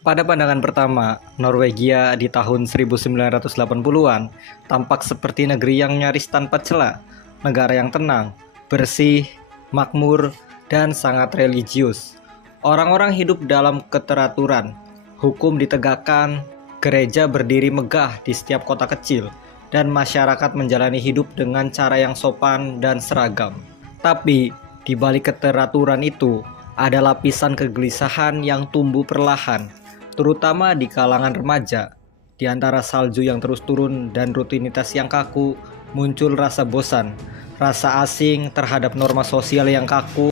Pada pandangan pertama, Norwegia di tahun 1980-an tampak seperti negeri yang nyaris tanpa celah, negara yang tenang, bersih, makmur, dan sangat religius. Orang-orang hidup dalam keteraturan, hukum ditegakkan, gereja berdiri megah di setiap kota kecil, dan masyarakat menjalani hidup dengan cara yang sopan dan seragam. Tapi, di balik keteraturan itu, ada lapisan kegelisahan yang tumbuh perlahan, terutama di kalangan remaja. Di antara salju yang terus turun dan rutinitas yang kaku, muncul rasa bosan, rasa asing terhadap norma sosial yang kaku,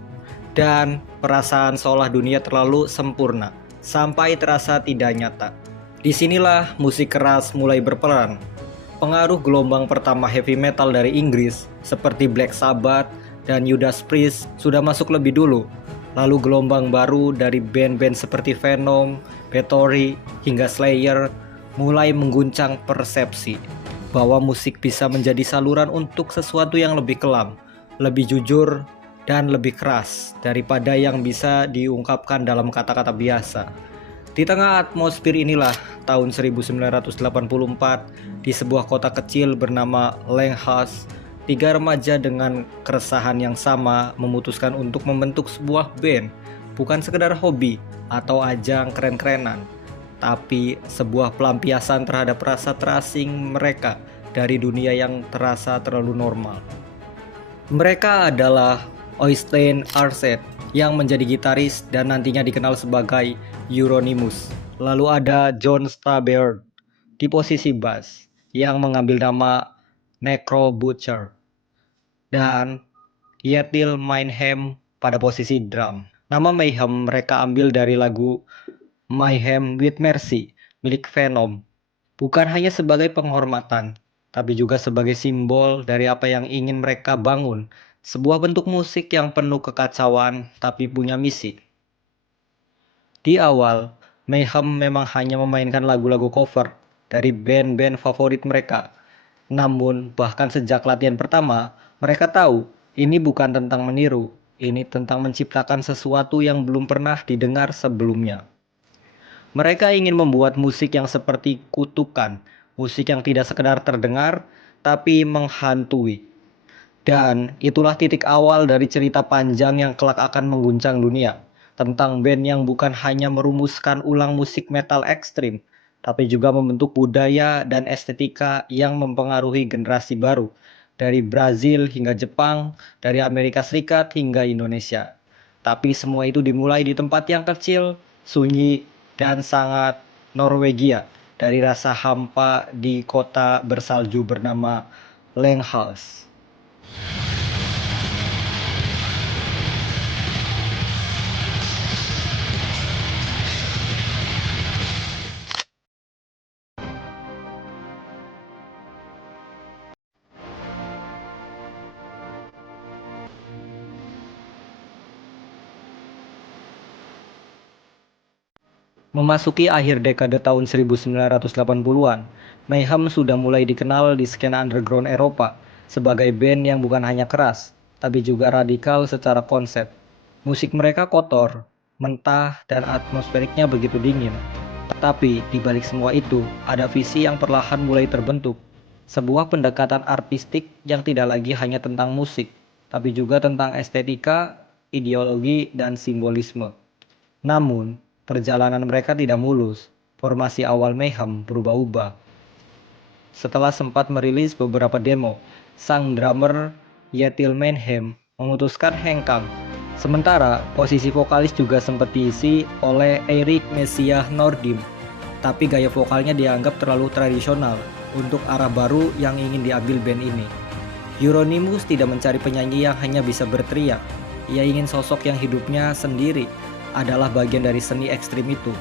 dan perasaan seolah dunia terlalu sempurna, sampai terasa tidak nyata. Disinilah musik keras mulai berperan. Pengaruh gelombang pertama heavy metal dari Inggris, seperti Black Sabbath dan Judas Priest, sudah masuk lebih dulu. Lalu gelombang baru dari band-band seperti Venom, Bathory, hingga Slayer mulai mengguncang persepsi bahwa musik bisa menjadi saluran untuk sesuatu yang lebih kelam, lebih jujur, dan lebih keras daripada yang bisa diungkapkan dalam kata-kata biasa. Di tengah atmosfer inilah, tahun 1984, di sebuah kota kecil bernama Langhus, tiga remaja dengan keresahan yang sama memutuskan untuk membentuk sebuah band, bukan sekedar hobi atau ajang keren-kerenan, tapi sebuah pelampiasan terhadap rasa terasing mereka dari dunia yang terasa terlalu normal. Mereka adalah Øystein Aarseth yang menjadi gitaris dan nantinya dikenal sebagai Euronymous. Lalu ada John Stabeard di posisi bass yang mengambil nama Necro Butcher, dan Yetil Mayhem pada posisi drum. Nama Mayhem mereka ambil dari lagu Mayhem with Mercy milik Venom, bukan hanya sebagai penghormatan, tapi juga sebagai simbol dari apa yang ingin mereka bangun, sebuah bentuk musik yang penuh kekacauan tapi punya misi. Di awal, Mayhem memang hanya memainkan lagu-lagu cover dari band-band favorit mereka. Namun, bahkan sejak latihan pertama, mereka tahu ini bukan tentang meniru, ini tentang menciptakan sesuatu yang belum pernah didengar sebelumnya. Mereka ingin membuat musik yang seperti kutukan, musik yang tidak sekedar terdengar, tapi menghantui. Dan itulah titik awal dari cerita panjang yang kelak akan mengguncang dunia. Tentang band yang bukan hanya merumuskan ulang musik metal ekstrim, tapi juga membentuk budaya dan estetika yang mempengaruhi generasi baru. Dari Brazil hingga Jepang, dari Amerika Serikat hingga Indonesia. Tapi semua itu dimulai di tempat yang kecil, sunyi, dan sangat Norwegia. Dari rasa hampa di kota bersalju bernama Langhus. Memasuki akhir dekade tahun 1980-an, Mayhem sudah mulai dikenal di skena underground Eropa sebagai band yang bukan hanya keras, tapi juga radikal secara konsep. Musik mereka kotor, mentah, dan atmosferiknya begitu dingin. Tapi di balik semua itu, ada visi yang perlahan mulai terbentuk. Sebuah pendekatan artistik yang tidak lagi hanya tentang musik, tapi juga tentang estetika, ideologi, dan simbolisme. Namun, perjalanan mereka tidak mulus. Formasi awal Mayhem berubah-ubah. Setelah sempat merilis beberapa demo, sang drummer Yetil Mayhem memutuskan hengkang. Sementara posisi vokalis juga sempat diisi oleh Eirik Messiah Nordim, tapi gaya vokalnya dianggap terlalu tradisional untuk arah baru yang ingin diambil band ini. Euronymous tidak mencari penyanyi yang hanya bisa berteriak. Ia ingin sosok yang hidupnya sendiri adalah bagian dari seni ekstrim itu.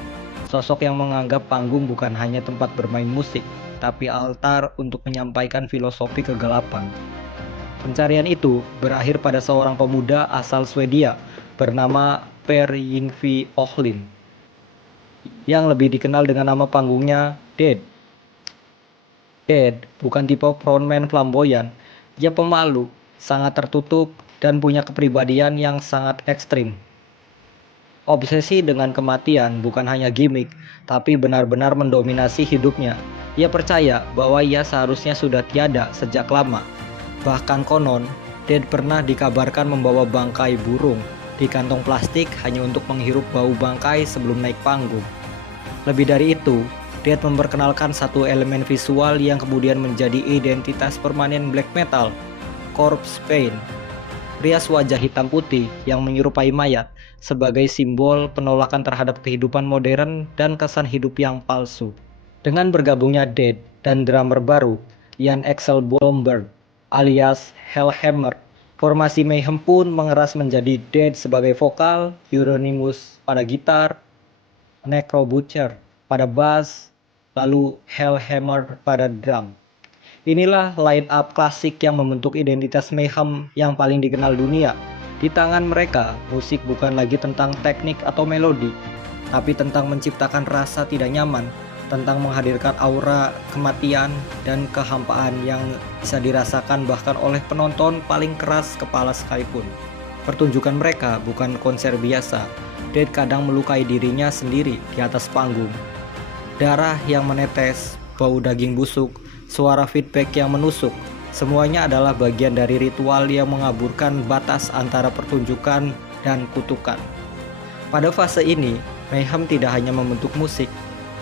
Sosok yang menganggap panggung bukan hanya tempat bermain musik, tapi altar untuk menyampaikan filosofi kegelapan. Pencarian itu berakhir pada seorang pemuda asal Swedia bernama Per Yngwie Ohlin, yang lebih dikenal dengan nama panggungnya Dead. Dead bukan tipe frontman flamboyan. Dia pemalu, sangat tertutup, dan punya kepribadian yang sangat ekstrim. Obsesi dengan kematian bukan hanya gimmick, tapi benar-benar mendominasi hidupnya. Ia percaya bahwa ia seharusnya sudah tiada sejak lama. Bahkan konon, Dead pernah dikabarkan membawa bangkai burung di kantong plastik hanya untuk menghirup bau bangkai sebelum naik panggung. Lebih dari itu, Dead memperkenalkan satu elemen visual yang kemudian menjadi identitas permanen black metal, corpse paint. Rias wajah hitam putih yang menyerupai mayat sebagai simbol penolakan terhadap kehidupan modern dan kesan hidup yang palsu. Dengan bergabungnya Dead dan drummer baru, Ian Axel Blomberg alias Hellhammer, formasi Mayhem pun mengeras menjadi Dead sebagai vokal, Euronymous pada gitar, Necro Butcher pada bass, lalu Hellhammer pada drum. Inilah line up klasik yang membentuk identitas Mayhem yang paling dikenal dunia. Di tangan mereka, musik bukan lagi tentang teknik atau melodi, tapi tentang menciptakan rasa tidak nyaman, tentang menghadirkan aura kematian dan kehampaan yang bisa dirasakan bahkan oleh penonton paling keras kepala sekalipun. Pertunjukan mereka bukan konser biasa. Dead kadang melukai dirinya sendiri di atas panggung. Darah yang menetes, bau daging busuk, suara feedback yang menusuk, semuanya adalah bagian dari ritual yang mengaburkan batas antara pertunjukan dan kutukan. Pada fase ini, Mayhem tidak hanya membentuk musik,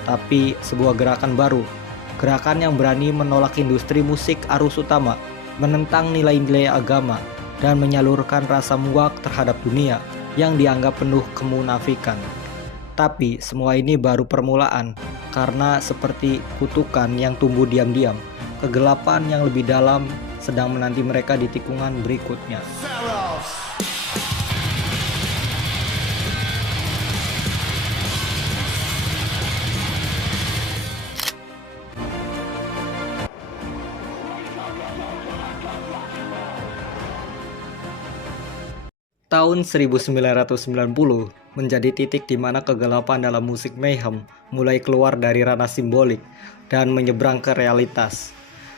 tapi sebuah gerakan baru. Gerakan yang berani menolak industri musik arus utama, menentang nilai-nilai agama, dan menyalurkan rasa muak terhadap dunia yang dianggap penuh kemunafikan. Tapi semua ini baru permulaan, karena seperti kutukan yang tumbuh diam-diam, kegelapan yang lebih dalam sedang menanti mereka di tikungan berikutnya. Tahun 1990 menjadi titik di mana kegelapan dalam musik Mayhem mulai keluar dari ranah simbolik dan menyeberang ke realitas.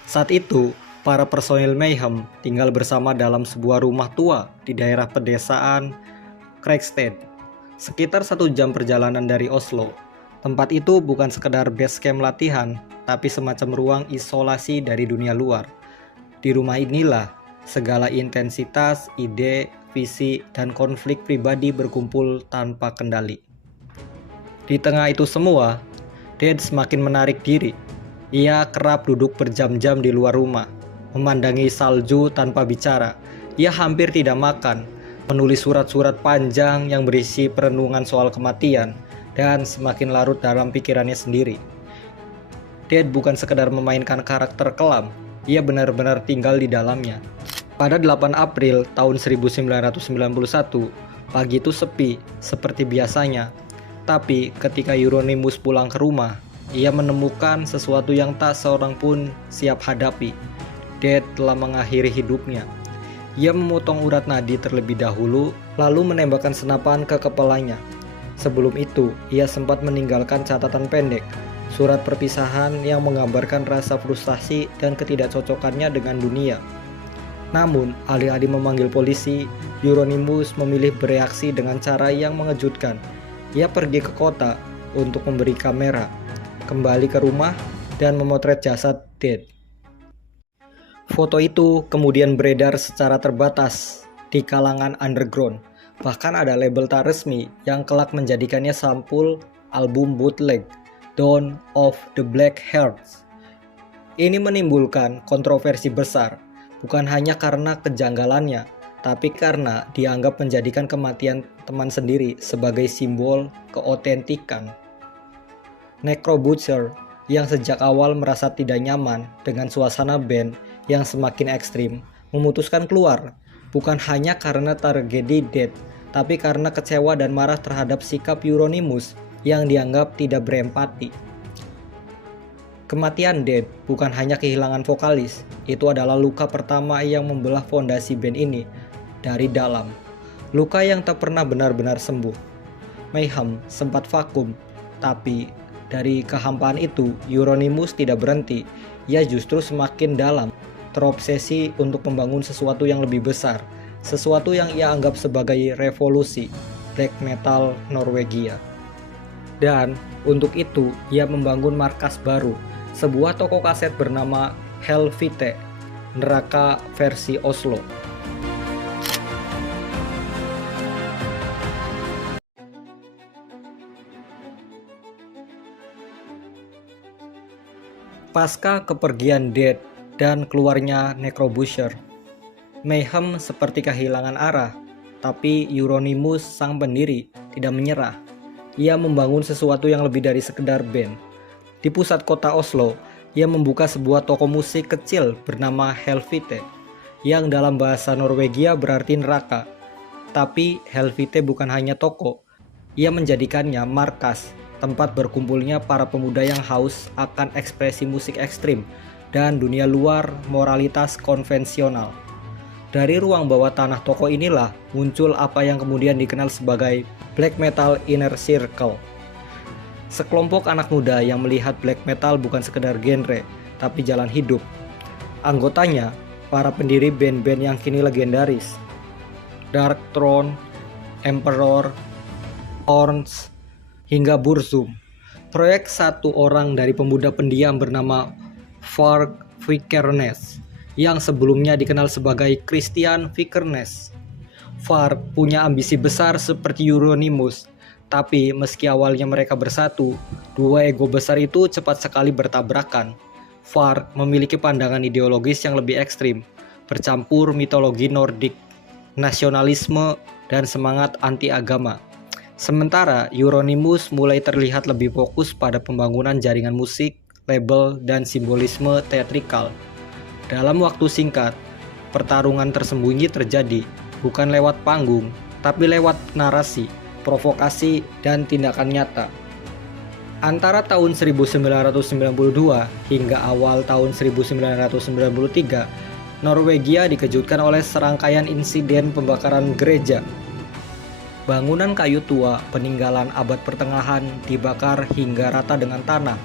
Saat itu, para personil Mayhem tinggal bersama dalam sebuah rumah tua di daerah pedesaan Kregstad, sekitar 1 jam perjalanan dari Oslo. Tempat itu bukan sekedar base camp latihan, tapi semacam ruang isolasi dari dunia luar. Di rumah inilah segala intensitas, ide, visi, dan konflik pribadi berkumpul tanpa kendali. Di tengah itu semua, Dead semakin menarik diri. Ia kerap duduk berjam-jam di luar rumah, memandangi salju tanpa bicara. Ia hampir tidak makan, menulis surat-surat panjang yang berisi perenungan soal kematian, dan semakin larut dalam pikirannya sendiri. Dead bukan sekedar memainkan karakter kelam, ia benar-benar tinggal di dalamnya. Pada 8 April tahun 1991, pagi itu sepi seperti biasanya. Tapi ketika Euronymous pulang ke rumah, ia menemukan sesuatu yang tak seorang pun siap hadapi. Dead telah mengakhiri hidupnya. Ia memotong urat nadi terlebih dahulu, lalu menembakkan senapan ke kepalanya. Sebelum itu, ia sempat meninggalkan catatan pendek, surat perpisahan yang menggambarkan rasa frustasi dan ketidakcocokannya dengan dunia. Namun, alih-alih memanggil polisi, Euronymous memilih bereaksi dengan cara yang mengejutkan. Ia pergi ke kota untuk memberi kamera, kembali ke rumah, dan memotret jasad Dead. Foto itu kemudian beredar secara terbatas di kalangan underground. Bahkan ada label tak resmi yang kelak menjadikannya sampul album bootleg Dawn of the Black Hearts. Ini menimbulkan kontroversi besar. Bukan hanya karena kejanggalannya, tapi karena dianggap menjadikan kematian teman sendiri sebagai simbol keotentikan. Necro Butcher yang sejak awal merasa tidak nyaman dengan suasana band yang semakin ekstrim, memutuskan keluar, bukan hanya karena tragedi Dead, tapi karena kecewa dan marah terhadap sikap Euronymous yang dianggap tidak berempati. Kematian Dead bukan hanya kehilangan vokalis, itu adalah luka pertama yang membelah fondasi band ini dari dalam. Luka yang tak pernah benar-benar sembuh. Mayhem sempat vakum, tapi dari kehampaan itu, Euronymous tidak berhenti. Ia justru semakin dalam, terobsesi untuk membangun sesuatu yang lebih besar, sesuatu yang ia anggap sebagai revolusi. black metal Norwegia. Dan untuk itu ia membangun markas baru, sebuah toko kaset bernama Helvete, neraka versi Oslo. Pasca kepergian Death dan keluarnya Necrobusher, Mayhem seperti kehilangan arah, tapi Euronymous sang pendiri tidak menyerah. Ia membangun sesuatu yang lebih dari sekedar band. Di pusat kota Oslo, ia membuka sebuah toko musik kecil bernama Helvete, yang dalam bahasa Norwegia berarti neraka. Tapi Helvete bukan hanya toko, ia menjadikannya markas, tempat berkumpulnya para pemuda yang haus akan ekspresi musik ekstrim dan dunia luar moralitas konvensional. Dari ruang bawah tanah toko inilah muncul apa yang kemudian dikenal sebagai Black Metal Inner Circle. Sekelompok anak muda yang melihat black metal bukan sekedar genre, tapi jalan hidup. Anggotanya, para pendiri band-band yang kini legendaris, Dark Throne, Emperor, Horns, hingga Burzum. Proyek satu orang dari pemuda pendiam bernama Varg Vikernes, yang sebelumnya dikenal sebagai Christian Vikernes. Varg punya ambisi besar seperti Euronymous, tapi meski awalnya mereka bersatu, dua ego besar itu cepat sekali bertabrakan. Varg memiliki pandangan ideologis yang lebih ekstrim, bercampur mitologi Nordik, nasionalisme, dan semangat anti-agama. Sementara Euronymous mulai terlihat lebih fokus pada pembangunan jaringan musik, label, dan simbolisme teatrikal. Dalam waktu singkat, pertarungan tersembunyi terjadi, bukan lewat panggung, tapi lewat narasi, provokasi, dan tindakan nyata. Antara tahun 1992 hingga awal tahun 1993, Norwegia dikejutkan oleh serangkaian insiden pembakaran gereja. Bangunan kayu tua peninggalan abad pertengahan dibakar hingga rata dengan tanah.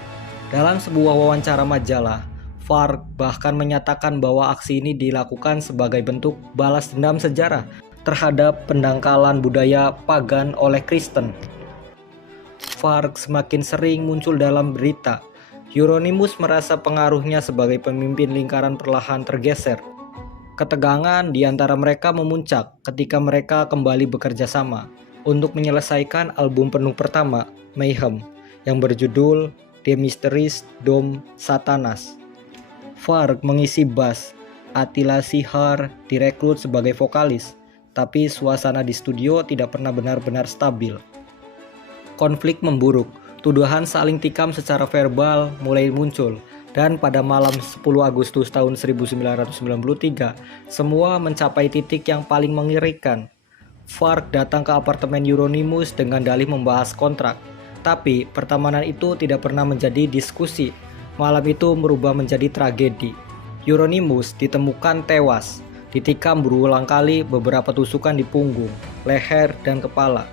Dalam sebuah wawancara majalah, Varg bahkan menyatakan bahwa aksi ini dilakukan sebagai bentuk balas dendam sejarah terhadap pendangkalan budaya pagan oleh Kristen. Varg semakin sering muncul dalam berita. Euronymous merasa pengaruhnya sebagai pemimpin lingkaran perlahan tergeser. Ketegangan di antara mereka memuncak ketika mereka kembali bekerja sama untuk menyelesaikan album penuh pertama, Mayhem, yang berjudul The Mysterious Dome Satanas. Varg mengisi bass, Attila Syhr direkrut sebagai vokalis, tapi suasana di studio tidak pernah benar-benar stabil. Konflik memburuk, tuduhan saling tikam secara verbal mulai muncul, dan pada malam 10 Agustus tahun 1993, semua mencapai titik yang paling mengerikan. Varg datang ke apartemen Euronymous dengan dalih membahas kontrak, tapi pertemanan itu tidak pernah menjadi diskusi. Malam itu berubah menjadi tragedi. Euronymous ditemukan tewas, ditikam berulang kali beberapa tusukan di punggung, leher, dan kepala.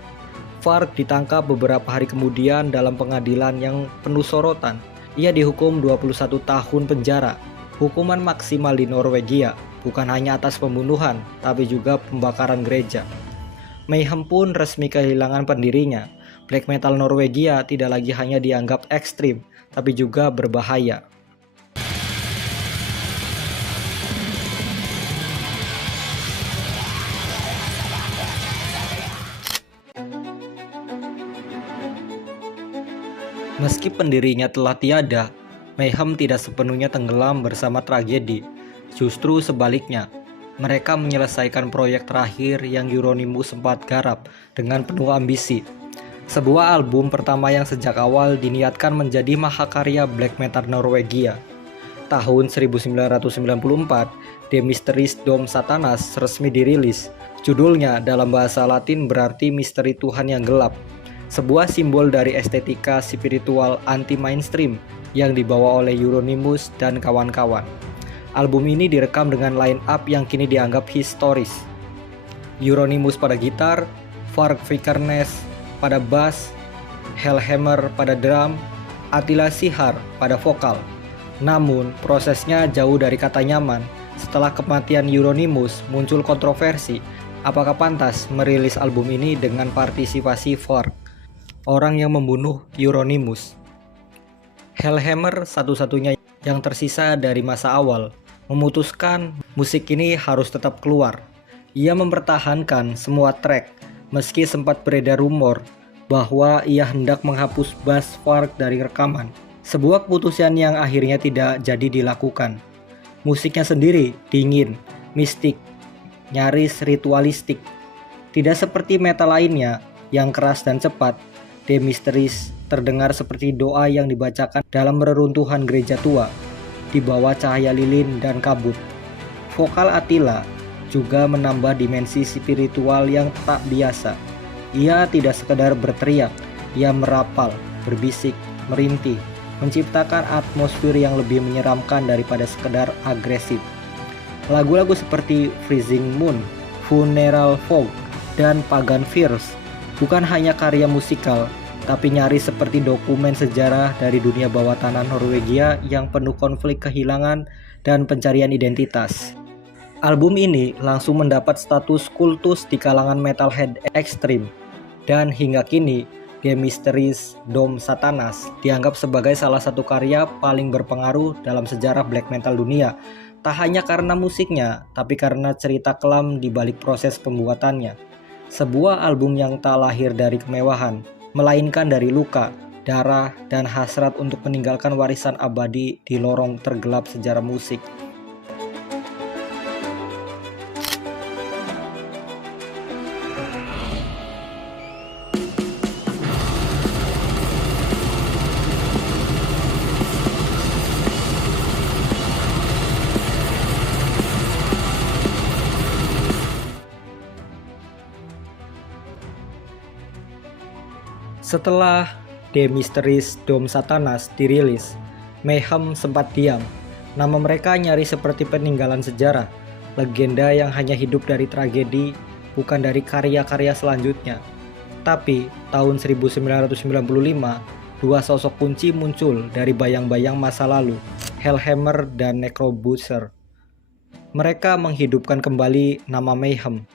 Varg ditangkap beberapa hari kemudian dalam pengadilan yang penuh sorotan. Ia dihukum 21 tahun penjara, hukuman maksimal di Norwegia, bukan hanya atas pembunuhan, tapi juga pembakaran gereja. Mayhem pun resmi kehilangan pendirinya. Black metal Norwegia tidak lagi hanya dianggap ekstrim, tapi juga berbahaya. Meski pendirinya telah tiada, Mayhem tidak sepenuhnya tenggelam bersama tragedi. Justru sebaliknya, mereka menyelesaikan proyek terakhir yang Euronymous sempat garap dengan penuh ambisi. Sebuah album pertama yang sejak awal diniatkan menjadi mahakarya black metal Norwegia. Tahun 1994, The Mysterious Dome Satanas resmi dirilis. Judulnya dalam bahasa Latin berarti misteri Tuhan yang gelap. Sebuah simbol dari estetika spiritual anti-mainstream yang dibawa oleh Euronymous dan kawan-kawan. Album ini direkam dengan line-up yang kini dianggap historis. Euronymous pada gitar, Varg Vikernes pada bass, Hellhammer pada drum, Attila Syhr pada vokal. Namun, prosesnya jauh dari kata nyaman. Setelah kematian Euronymous, muncul kontroversi. Apakah pantas merilis album ini dengan partisipasi Varg, orang yang membunuh Euronymous? Hellhammer, satu-satunya yang tersisa dari masa awal, memutuskan musik ini harus tetap keluar. Ia mempertahankan semua track, meski sempat beredar rumor bahwa ia hendak menghapus bass Varg dari rekaman. Sebuah keputusan yang akhirnya tidak jadi dilakukan. Musiknya sendiri dingin, mistik, nyaris ritualistik. Tidak seperti metal lainnya yang keras dan cepat, The Mysteries terdengar seperti doa yang dibacakan dalam reruntuhan gereja tua di bawah cahaya lilin dan kabut. Vokal Attila juga menambah dimensi spiritual yang tak biasa. Ia tidak sekedar berteriak, ia merapal, berbisik, merintih, menciptakan atmosfer yang lebih menyeramkan daripada sekedar agresif. Lagu-lagu seperti Freezing Moon, Funeral Fog, dan Pagan Fears bukan hanya karya musikal, tapi nyaris seperti dokumen sejarah dari dunia bawah tanah Norwegia yang penuh konflik kehilangan dan pencarian identitas. Album ini langsung mendapat status kultus di kalangan metalhead ekstrim, dan hingga kini The Mysteries Dom Satanas dianggap sebagai salah satu karya paling berpengaruh dalam sejarah black metal dunia. Tak hanya karena musiknya, tapi karena cerita kelam di balik proses pembuatannya. Sebuah album yang tak lahir dari kemewahan, melainkan dari luka, darah, dan hasrat untuk meninggalkan warisan abadi di lorong tergelap sejarah musik. Setelah The Mysteries Dom Satanas dirilis, Mayhem sempat diam. Nama mereka nyaris seperti peninggalan sejarah, legenda yang hanya hidup dari tragedi, bukan dari karya-karya selanjutnya. Tapi, tahun 1995, dua sosok kunci muncul dari bayang-bayang masa lalu, Hellhammer dan Necrobusher. Mereka menghidupkan kembali nama Mayhem,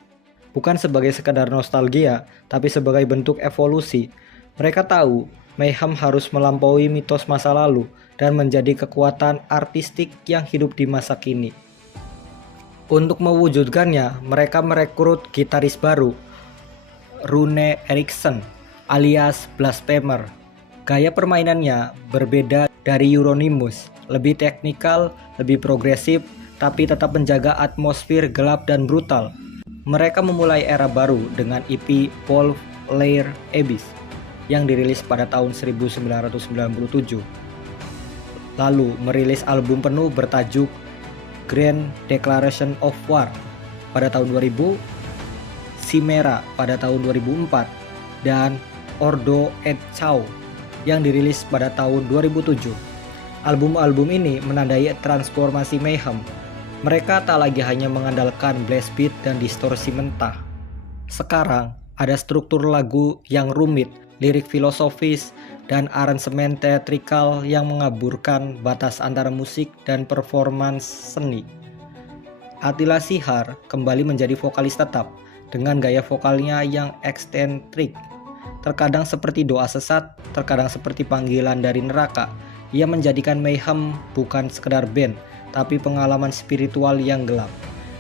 bukan sebagai sekadar nostalgia, tapi sebagai bentuk evolusi. Mereka tahu Mayhem harus melampaui mitos masa lalu dan menjadi kekuatan artistik yang hidup di masa kini. Untuk mewujudkannya, mereka merekrut gitaris baru, Rune Eriksson alias Blasphemer. Gaya permainannya berbeda dari Euronymous, lebih teknikal, lebih progresif, tapi tetap menjaga atmosfer gelap dan brutal. Mereka memulai era baru dengan EP Wolf Lair Abyss yang dirilis pada tahun 1997. Lalu merilis album penuh bertajuk Grand Declaration of War pada tahun 2000, Chimera pada tahun 2004, dan Ordo et Chao yang dirilis pada tahun 2007. Album-album ini menandai transformasi Mayhem. Mereka tak lagi hanya mengandalkan blast beat dan distorsi mentah. Sekarang ada struktur lagu yang rumit, lirik filosofis, dan aransemen teatrikal yang mengaburkan batas antara musik dan performance seni. Attila Syhr kembali menjadi vokalis tetap dengan gaya vokalnya yang eksentrik. Terkadang seperti doa sesat, terkadang seperti panggilan dari neraka. Ia menjadikan Mayhem bukan sekedar band, tapi pengalaman spiritual yang gelap.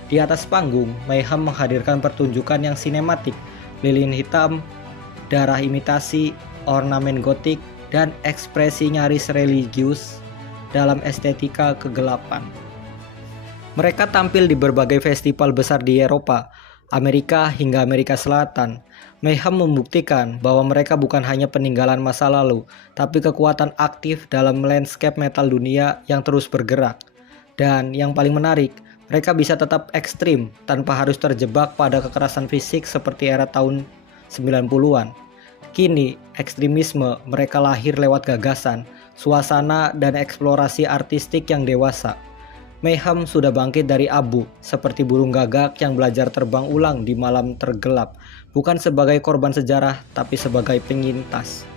Di atas panggung, Mayhem menghadirkan pertunjukan yang sinematik, lilin hitam, darah imitasi, ornamen gotik, dan ekspresi nyaris religius dalam estetika kegelapan. Mereka tampil di berbagai festival besar di Eropa, Amerika hingga Amerika Selatan. Mayhem membuktikan bahwa mereka bukan hanya peninggalan masa lalu, tapi kekuatan aktif dalam landscape metal dunia yang terus bergerak. Dan yang paling menarik, mereka bisa tetap ekstrim tanpa harus terjebak pada kekerasan fisik seperti era tahun 90-an. Kini, ekstremisme mereka lahir lewat gagasan, suasana, dan eksplorasi artistik yang dewasa. Mayhem sudah bangkit dari abu, seperti burung gagak yang belajar terbang ulang di malam tergelap, bukan sebagai korban sejarah, tapi sebagai penyintas.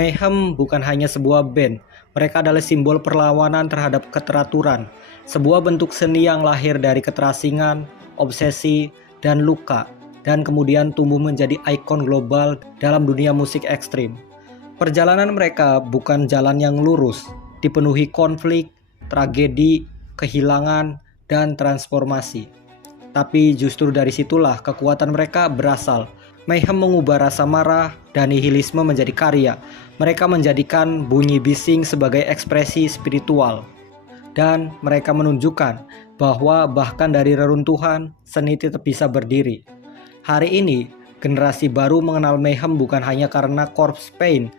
Mayhem bukan hanya sebuah band, mereka adalah simbol perlawanan terhadap keteraturan, sebuah bentuk seni yang lahir dari keterasingan, obsesi, dan luka, dan kemudian tumbuh menjadi ikon global dalam dunia musik ekstrim. Perjalanan mereka bukan jalan yang lurus, dipenuhi konflik, tragedi, kehilangan, dan transformasi. Tapi justru dari situlah kekuatan mereka berasal. Mayhem mengubah rasa marah dan nihilisme menjadi karya. Mereka menjadikan bunyi bising sebagai ekspresi spiritual. Dan mereka menunjukkan bahwa bahkan dari reruntuhan, seni tetap bisa berdiri. Hari ini, generasi baru mengenal Mayhem bukan hanya karena corpse paint,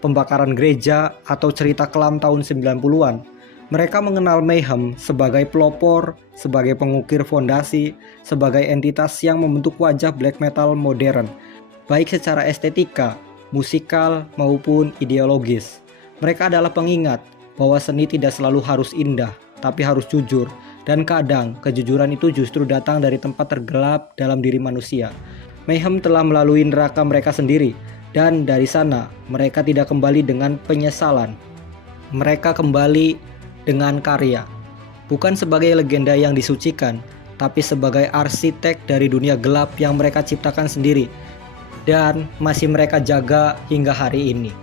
pembakaran gereja, atau cerita kelam tahun 90-an. Mereka mengenal Mayhem sebagai pelopor, sebagai pengukir fondasi, sebagai entitas yang membentuk wajah black metal modern, baik secara estetika, musikal, maupun ideologis. Mereka adalah pengingat bahwa seni tidak selalu harus indah, tapi harus jujur, dan kadang kejujuran itu justru datang dari tempat tergelap dalam diri manusia. Mayhem telah melalui neraka mereka sendiri, dan dari sana mereka tidak kembali dengan penyesalan. Mereka kembali dengan karya, bukan sebagai legenda yang disucikan, tapi sebagai arsitek dari dunia gelap yang mereka ciptakan sendiri dan masih mereka jaga hingga hari ini.